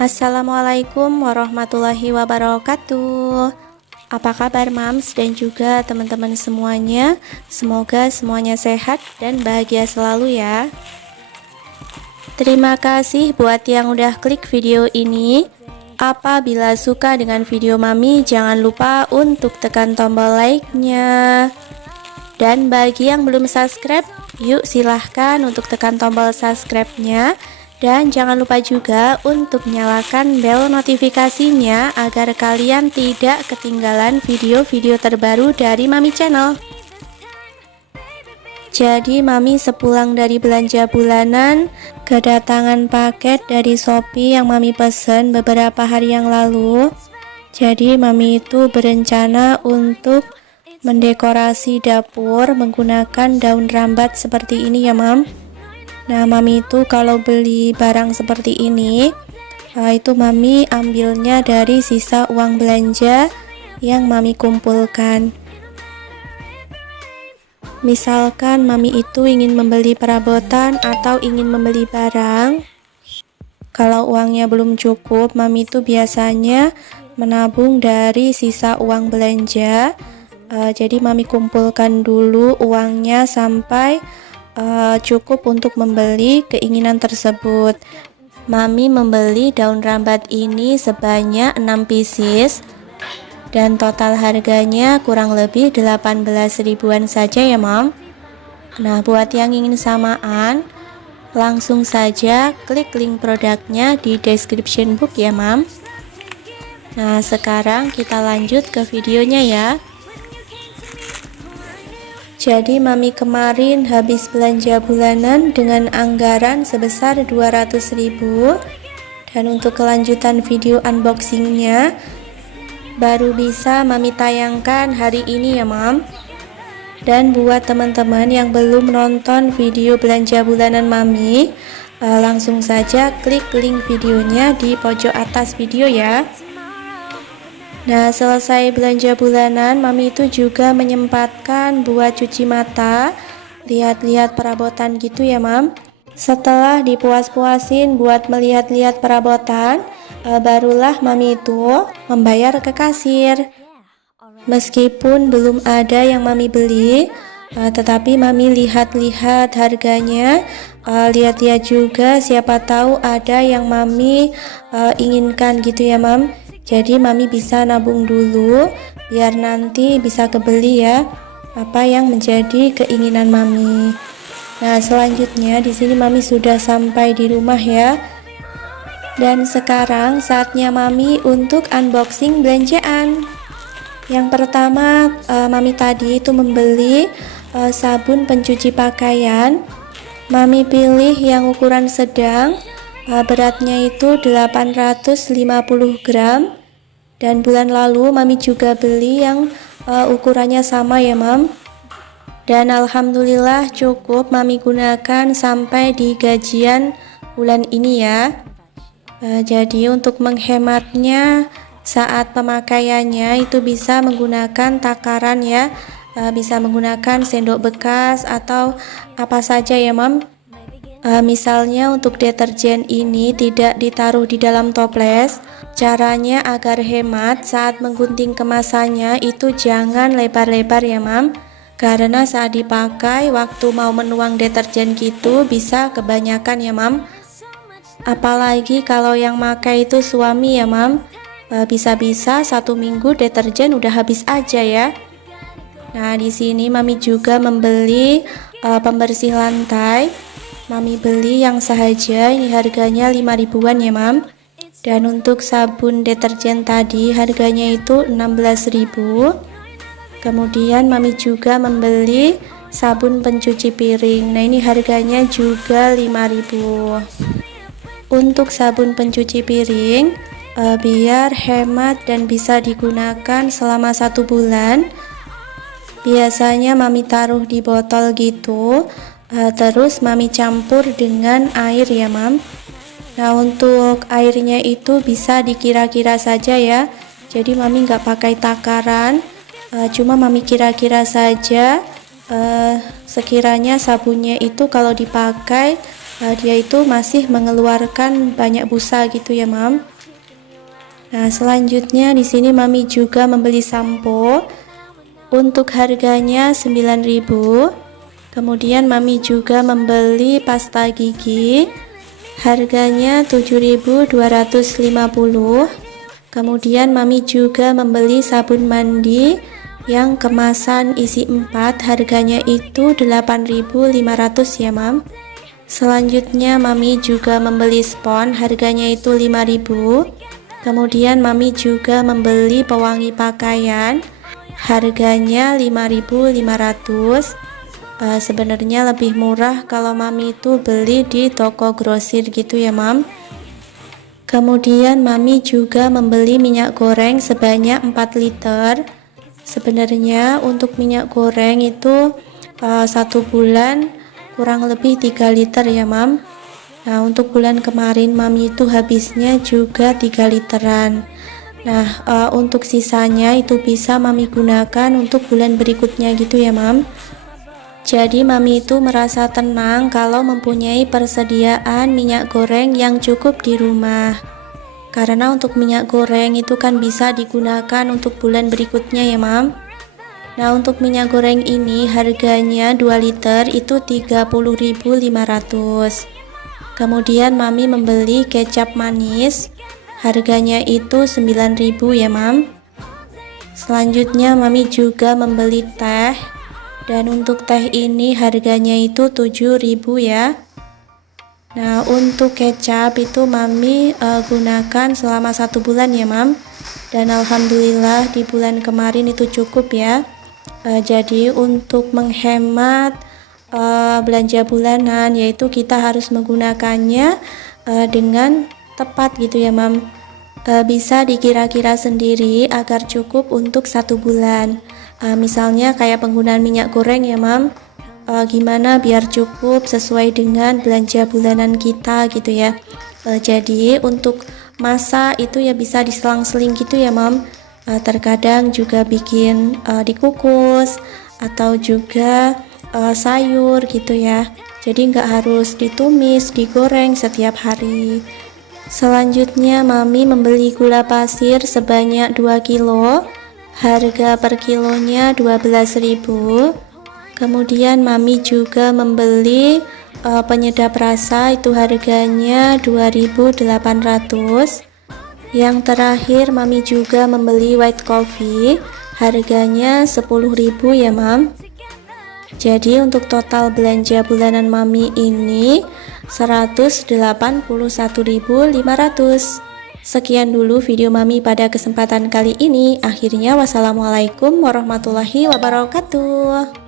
Assalamualaikum warahmatullahi wabarakatuh. Apa kabar Mams dan juga teman-teman semuanya? Semoga semuanya sehat dan bahagia selalu ya. Terima kasih buat yang udah klik video ini. Apabila suka dengan video Mami, jangan lupa untuk tekan tombol like-nya. Dan bagi yang belum subscribe, yuk silahkan untuk tekan tombol subscribe-nya. Dan jangan lupa juga untuk nyalakan bel notifikasinya agar kalian tidak ketinggalan video-video terbaru dari Mami Channel. Jadi Mami sepulang dari belanja bulanan kedatangan paket dari Shopee yang Mami pesen beberapa hari yang lalu. Jadi Mami itu berencana untuk mendekorasi dapur menggunakan daun rambat seperti ini ya Mam. Nah Mami itu kalau beli barang seperti ini itu Mami ambilnya dari sisa uang belanja yang Mami kumpulkan. Misalkan Mami itu ingin membeli perabotan atau ingin membeli barang, kalau uangnya belum cukup, Mami itu biasanya menabung dari sisa uang belanja. Jadi Mami kumpulkan dulu uangnya sampai cukup untuk membeli keinginan tersebut. Mami membeli daun rambat ini sebanyak 6 pieces dan total harganya kurang lebih 18 ribuan saja ya Mam. Nah buat yang ingin samaan, langsung saja klik link produknya di description box ya Mam. Nah sekarang kita lanjut ke videonya ya. Jadi Mami kemarin habis belanja bulanan dengan anggaran sebesar 200.000, dan untuk kelanjutan video unboxingnya baru bisa Mami tayangkan hari ini ya Mam. Dan buat teman-teman yang belum nonton video belanja bulanan Mami, langsung saja klik link videonya di pojok atas video ya. Nah selesai belanja bulanan, Mami itu juga menyempatkan buat cuci mata, lihat-lihat perabotan gitu ya Mam. Setelah dipuas-puasin buat melihat-lihat perabotan, barulah Mami itu membayar ke kasir. Meskipun belum ada yang Mami beli, tetapi Mami lihat-lihat harganya, lihat-lihat juga siapa tahu ada yang Mami inginkan gitu ya Mam. Jadi Mami bisa nabung dulu biar nanti bisa kebeli ya apa yang menjadi keinginan Mami. Nah selanjutnya di sini Mami sudah sampai di rumah ya. Dan sekarang saatnya Mami untuk unboxing belanjaan. Yang pertama Mami tadi itu membeli sabun pencuci pakaian. Mami pilih yang ukuran sedang. Beratnya itu 850 gram, dan bulan lalu Mami juga beli yang ukurannya sama ya Mam. Dan alhamdulillah cukup Mami gunakan sampai di gajian bulan ini ya. Jadi untuk menghematnya saat pemakaiannya itu bisa menggunakan takaran ya, bisa menggunakan sendok bekas atau apa saja ya Mam. Misalnya untuk deterjen ini tidak ditaruh di dalam toples. Caranya agar hemat saat menggunting kemasannya itu jangan lebar-lebar ya Mam, karena saat dipakai waktu mau menuang deterjen gitu bisa kebanyakan ya Mam. Apalagi kalau yang pakai itu suami ya Mam, bisa-bisa 1 minggu deterjen udah habis aja ya. Nah di sini Mami juga membeli pembersih lantai. Mami beli yang sahaja, ini harganya 5 ribuan ya Mam. Dan untuk sabun deterjen tadi harganya itu 16.000. Kemudian Mami juga membeli sabun pencuci piring. Nah ini harganya juga 5.000. Untuk sabun pencuci piring biar hemat dan bisa digunakan selama 1 bulan, biasanya Mami taruh di botol gitu. Terus Mami campur dengan air ya Mam. Nah untuk airnya itu bisa dikira-kira saja ya. Jadi Mami nggak pakai takaran, cuma Mami kira-kira saja sekiranya sabunnya itu kalau dipakai dia itu masih mengeluarkan banyak busa gitu ya, Mam. Nah, selanjutnya di sini Mami juga membeli sampo. Untuk harganya 9.000. Kemudian Mami juga membeli pasta gigi. Harganya 7.250. Kemudian Mami juga membeli sabun mandi yang kemasan isi 4, harganya itu 8.500 ya, Mam. Selanjutnya Mami juga membeli spons, harganya itu 5.000. Kemudian Mami juga membeli pewangi pakaian, harganya 5.500. Sebenarnya lebih murah kalau Mami itu beli di toko grosir gitu ya, Mam. Kemudian Mami juga membeli minyak goreng sebanyak 4 liter. Sebenarnya untuk minyak goreng itu 1 bulan kurang lebih 3 liter ya, Mam. Nah, untuk bulan kemarin Mami itu habisnya juga 3 literan. Nah, untuk sisanya itu bisa Mami gunakan untuk bulan berikutnya gitu ya, Mam. Jadi Mami itu merasa tenang kalau mempunyai persediaan minyak goreng yang cukup di rumah. Karena untuk minyak goreng itu kan bisa digunakan untuk bulan berikutnya ya, Mam. Nah, untuk minyak goreng ini harganya 2 liter itu 30.500. Kemudian Mami membeli kecap manis, harganya itu 9.000 ya, Mam. Selanjutnya Mami juga membeli teh. Dan untuk teh ini harganya itu 7.000 ya. Nah, untuk kecap itu Mami gunakan selama 1 bulan ya, Mam. Dan alhamdulillah di bulan kemarin itu cukup ya. Jadi untuk menghemat belanja bulanan, yaitu kita harus menggunakannya dengan tepat gitu ya, Mam. Bisa dikira-kira sendiri agar cukup untuk 1 bulan. Misalnya kayak penggunaan minyak goreng ya, Mam. Gimana biar cukup sesuai dengan belanja bulanan kita gitu ya. Jadi untuk masak itu ya bisa diselang-seling gitu ya, Mam. Terkadang juga bikin dikukus atau juga sayur gitu ya. Jadi nggak harus ditumis, digoreng setiap hari. Selanjutnya Mami membeli gula pasir sebanyak 2 kilo. Harga per kilonya 12.000. Kemudian Mami juga membeli penyedap rasa, itu harganya 2.800. Yang terakhir Mami juga membeli white coffee, harganya 10.000 ya, Mam. Jadi untuk total belanja bulanan Mami ini 181.500. Sekian dulu video Mami pada kesempatan kali ini. Akhirnya wassalamualaikum warahmatullahi wabarakatuh.